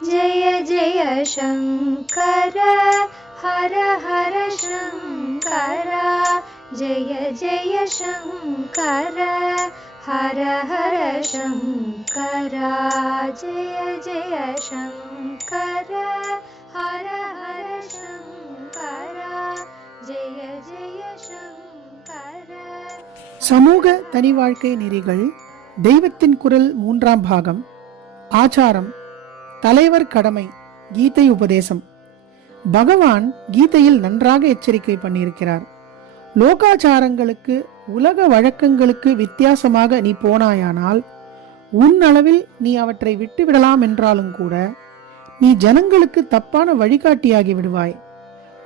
जय जय शङ्कर हर हर शङ्कर जय जय शङ्कर हर हर शङ्कर जय जय शङ्कर हर हर शङ्कर जय जय शङ्कर. சமூக தனி வாழ்க்கை நெறிகள், தெய்வத்தின் குரல் 3ஆம் பாகம், ஆச்சாரம், தலைவர் கடமை, கீதை உபதேசம். பகவான் கீதையில் நன்றாக எச்சரிக்கை பண்ணியிருக்கிறார். லோகாச்சாரங்களுக்கு, உலக வழக்கங்களுக்கு வித்தியாசமாக நீ போனாயானால் உன் அளவில் நீ அவற்றை விட்டுவிடலாம் என்றாலும் கூட நீ ஜனங்களுக்கு தப்பான வழிகாட்டியாகி விடுவாய்.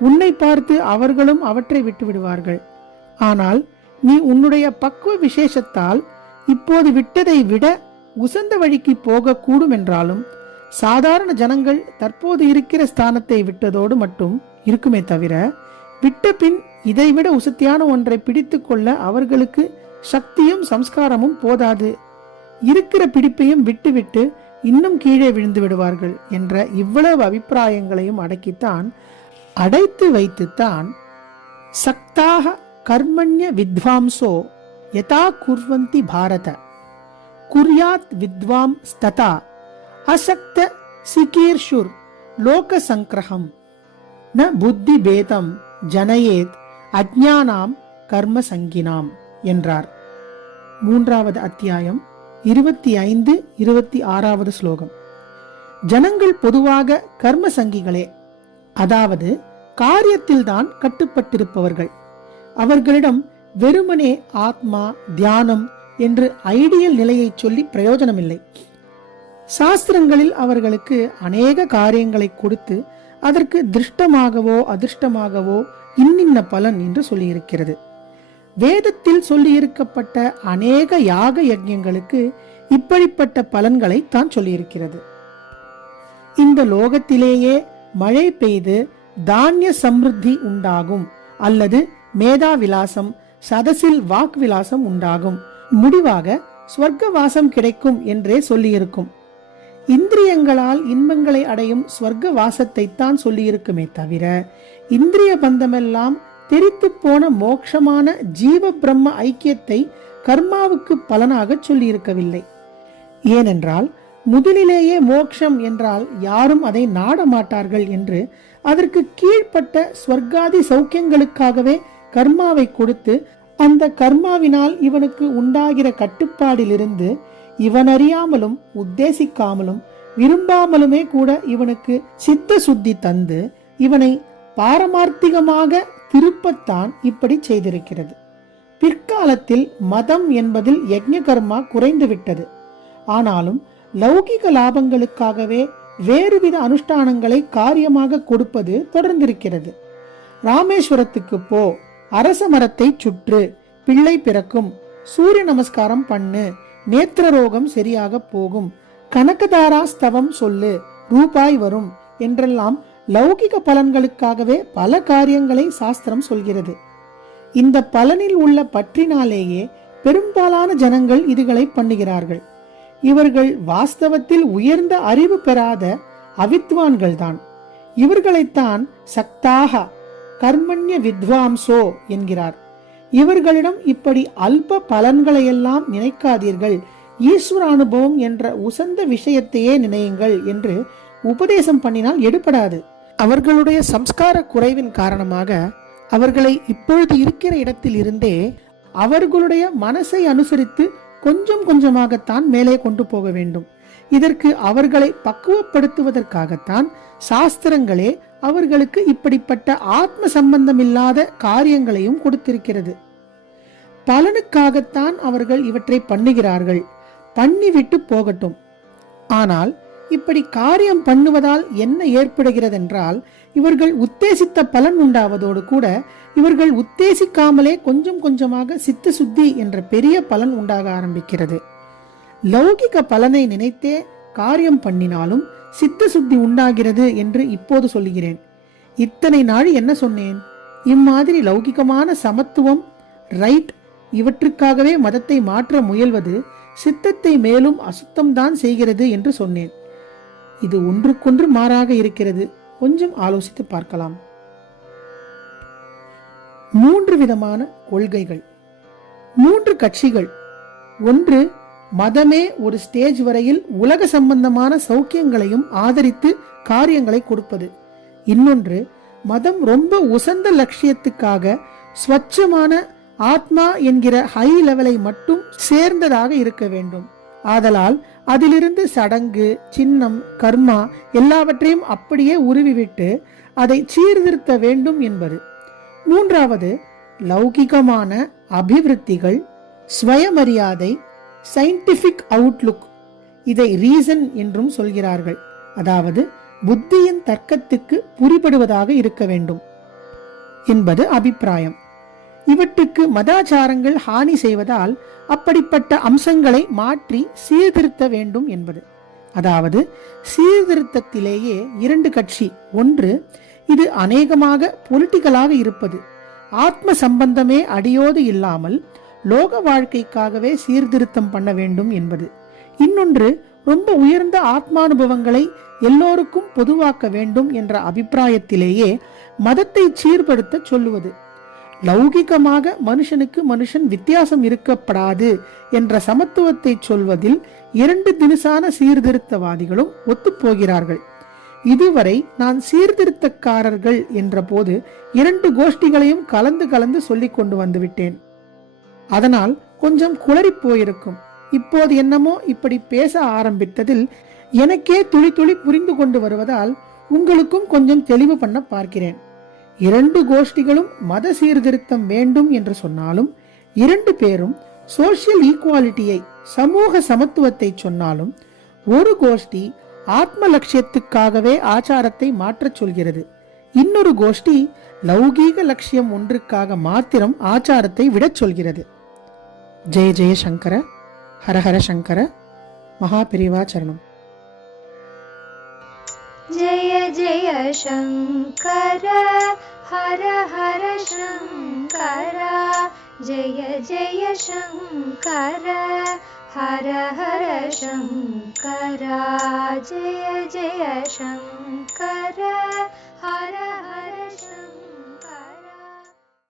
உன்னை பார்த்து அவர்களும் அவற்றை விட்டு விடுவார்கள். ஆனால் நீ உன்னுடைய பக்குவ விசேஷத்தால் இப்போது விட்டதை விட உசந்த வழிக்கு போகக்கூடும் என்றாலும் சாதாரண ஜனங்கள் தற்போது இருக்கிற ஸ்தானத்தை விட்டதோடு மட்டும் இருக்குமே தவிர, விட்ட பின் இதைவிட உசத்தியான ஒன்றை பிடித்து கொள்ள அவர்களுக்கு சக்தியும் சம்ஸ்காரமும் போதாது. இருக்கிற பிடிப்பையும் விட்டுவிட்டு இன்னும் கீழே விழுந்து விடுவார்கள் என்ற இவ்வளவு அபிப்பிராயங்களையும் அடைத்து வைத்துத்தான் சக்தாக கர்மண்ய வித்வாம்சோ யதா குர்வந்தி பாரத குர்யாத் வித்வாம் ஸ்ததா அசக்த சிகீர்ஷுர் லோக சங்கிரகம் ந புத்தி பேதம் ஜனயேத் அஜ்ஞானாம் கர்ம சங்கினாம் என்றார். 3வது அத்தியாயம் 25-26 ஸ்லோகம். ஜனங்கள் பொதுவாக கர்ம சங்கிகளே, அதாவது காரியத்தில்தான் கட்டுப்பட்டிருப்பவர்கள். அவர்களிடம் வெறுமனே ஆத்மா, தியானம் என்று ஐடியல் நிலையை சொல்லி பிரயோஜனமில்லை. சாஸ்திரங்களில் அவர்களுக்கு அநேக காரியங்களை கொடுத்து அதற்கு திருஷ்டமாகவோ அதிர்ஷ்டமாகவோ இன்னின்ன பலன் என்று சொல்லியிருக்கிறது. வேதத்தில் சொல்லியிருக்கப்பட்ட அநேக யாக யஜ்ஞங்களுக்கு இப்படிப்பட்ட பலன்களை தான் சொல்லியிருக்கிறது. இந்த லோகத்திலேயே மழை பெய்து தானிய சம்ருத்தி உண்டாகும், அல்லது மேதா விலாசம், சதசில் வாக் விலாசம் உண்டாகும், முடிவாக ஸ்வர்க்க வாசம் கிடைக்கும் என்றே சொல்லியிருக்கும். இந்திரியங்களால் இன்பங்களை அடையும் ஸ்வர்க்க வாசத்தை தான் சொல்லியிருக்குமே தவிர, இந்திரிய பந்தமெல்லாம் தெரித்து போன மோட்சமான ஜீவ பிரம்ம ஐக்கியத்தை கர்மாவுக்கு பலனாக சொல்லியிருக்கவில்லை. ஏனென்றால் முதலிலேயே மோட்சம் என்றால் யாரும் அதை நாட மாட்டார்கள் என்று அதற்கு கீழ்ப்பட்ட ஸ்வர்காதி சௌக்கியங்களுக்காகவே கர்மாவை கொடுத்து அந்த கர்மாவினால் இவனுக்கு உண்டாகிற கட்டுப்பாடிலிருந்து இவனறியாமலும் உத்தேசிக்காமலும் விரும்பாமலுமே கூட இவனுக்கு சித்த சுத்தி தந்து இவனை பாரமார்த்திகமாக திருப்பத்தான் இப்படி செய்திருக்கிறது. பிற்காலத்தில் மதம் என்பதில் யஜ்ஞ கர்மா குறைந்து விட்டது. ஆனாலும் லௌகிக லாபங்களுக்காகவே வேறுவித அனுஷ்டானங்களை காரியமாக கொடுப்பது தொடர்ந்திருக்கிறது. ராமேஸ்வரத்துக்கு போ, அரச மரத்தை சுற்று, பிள்ளை பிறக்கும், சூரிய நமஸ்காரம் பண்ணு, நேத்திர ரோகம் சரியாக போகும், கனகதாரா ஸ்தவம் சொல்லு, ரூபாய் வரும் என்றெல்லாம் லௌகிக பலன்களுக்காகவே பல காரியங்களை சாஸ்திரம் சொல்கிறது. இந்த பலனில் உள்ள பற்றினாலேயே பெரும்பாலான ஜனங்கள் இதுகளை பண்ணுகிறார்கள். இவர்கள் வாஸ்தவத்தில் உயர்ந்த அறிவு பெறாத அவித்வான்கள் தான். இவர்களைத்தான் சக்தாக கர்மண்ய வித்வாம்சோ என்கிறார். இவர்களிடம் இப்படி அல்ப பலன்களையெல்லாம் நினைக்காதீர்கள், ஈஸ்வர அனுபவம் என்ற உசந்த விஷயத்தையே நினையுங்கள் என்று உபதேசம் பண்ணினால் எடுபடாது. அவர்களுடைய சம்ஸ்கார குறைவின் காரணமாக அவர்களை இப்பொழுது இருக்கிற இடத்தில் இருந்தே அவர்களுடைய மனசை அனுசரித்து கொஞ்சம் கொஞ்சமாகத்தான் மேலே கொண்டு போக வேண்டும். இதற்கு அவர்களை பக்குவப்படுத்துவதற்காகத்தான் சாஸ்திரங்களே அவர்களுக்கு இப்படிப்பட்ட ஆத்ம சம்பந்தமில்லாத காரியங்களையும் கொடுத்திருக்கிறது. பலனுக்காகத்தான் அவர்கள் இவற்றை பண்ணுகிறார்கள், பண்ணிவிட்டு போகட்டும். ஆனால் இப்படி காரியம் பண்ணுவதால் என்ன ஏற்படுகிறதென்றால், இவர்கள் உத்தேசித்த பலன் உண்டாவதோடு கூட இவர்கள் உத்தேசிக்காமலே கொஞ்சம் கொஞ்சமாக சித்த சுத்தி என்ற பெரிய பலன் உண்டாக ஆரம்பிக்கிறது. லௌகிக பலனை நினைத்தே காரியம் பண்ணினாலும் சித்த சுத்தி உண்டாகிறது என்று இப்போது சொல்லுகிறேன். இத்தனை நாள் என்ன சொன்னேன்? இம்மாதிரி லௌகிகமான சமத்துவம், ரைட், இவற்றுக்காகவே மதத்தை மாற்ற முயல்வது சித்தத்தை மேலும் அசுத்தம்தான் செய்கிறது என்று சொன்னேன். இது ஒன்றுக்கொன்று மாறாக இருக்கிறது. கொஞ்சம் ஆலோசித்து பார்க்கலாம். 3 விதமான கொள்கைகள், 3 கட்சிகள். ஒன்று, மதமே ஒரு ஸ்டேஜ் வரையில் உலக சம்பந்தமான சௌக்கியங்களையும் ஆதரித்து காரியங்களை கொடுப்பது. இன்னொன்று, மதம் ரொம்ப உசந்த லட்சியத்துக்காக ஸ்வச்சமான ஆத்மா என்கிற ஹை லெவலை மட்டும் சேர்ந்ததாக இருக்க வேண்டும். ஆதலால் அதிலிருந்து சடங்கு, சின்னம், கர்மா எல்லாவற்றையும் அப்படியே உருவிவிட்டு அதை சீர்திருத்த வேண்டும் என்பது. மூன்றாவது, லௌகிகமான அபிவிருத்திகள், ஸ்வயமரியாதை, சயின்டிபிக் அவுட்லுக். இதை ரீசன் என்றும் சொல்கிறார்கள். அதாவது புத்தியின் தர்க்கத்துக்கு புரிபடுவதாக இருக்க வேண்டும் என்பது அபிப்பிராயம். இவற்றுக்கு மதாச்சாரங்கள் ஹானி செய்வதால் அப்படிப்பட்ட அம்சங்களை மாற்றி சீர்திருத்த வேண்டும் என்பது. அதாவது சீர்திருத்தத்திலேயே 2 கட்சி. ஒன்று, இது அநேகமாக பொலிட்டிக்கலாக இருப்பது, ஆத்ம சம்பந்தமே அடியோடு இல்லாமல் லோக வாழ்க்கைக்காகவே சீர்திருத்தம் பண்ண வேண்டும் என்பது. இன்னொன்று, ரொம்ப உயர்ந்த ஆத்மானுபவங்களை எல்லோருக்கும் பொதுவாக்க வேண்டும் என்ற அபிப்பிராயத்திலேயே மதத்தை சீர்படுத்த சொல்லுவது. லௌகிகமாக மனுஷனுக்கு மனுஷன் வித்தியாசம் இருக்கப்படாது என்ற சமத்துவத்தை சொல்வதில் 2 தினுசான சீர்திருத்தவாதிகளும் ஒத்துப்போகிறார்கள். இதுவரை நான் சீர்திருத்தக்காரர்கள் என்ற போது 2 கோஷ்டிகளையும் கலந்து கலந்து சொல்லிக் கொண்டு வந்துவிட்டேன். அதனால் கொஞ்சம் குளறி போயிருக்கும். இப்போது என்னமோ இப்படி பேச ஆரம்பித்ததில் எனக்கே துளி துளி புரிந்து கொண்டு வருவதால் உங்களுக்கும் கொஞ்சம் தெளிவு பண்ண பார்க்கிறேன். 2 கோஷ்டிகளும் மத சீர்திருத்தம் வேண்டும் என்று சொன்னாலும், 2 பேரும் சோசியல் ஈக்குவாலிட்டியை, சமூக சமத்துவத்தை சொன்னாலும், ஒரு கோஷ்டி ஆத்ம லட்சியத்துக்காகவே ஆச்சாரத்தை மாற்றச் சொல்கிறது. இன்னொரு கோஷ்டி லௌகீக லட்சியம் ஒன்றுக்காக மாத்திரம் ஆச்சாரத்தை விடச் சொல்கிறது. ஜெய ஜெய சங்கர, ஹரஹர சங்கர, மகாபெரிவா சரணம். जय जय शंकर हर हर शंकर, जय जय शंकर हर हर शंकर, जय जय शंकर हर हर शंकर.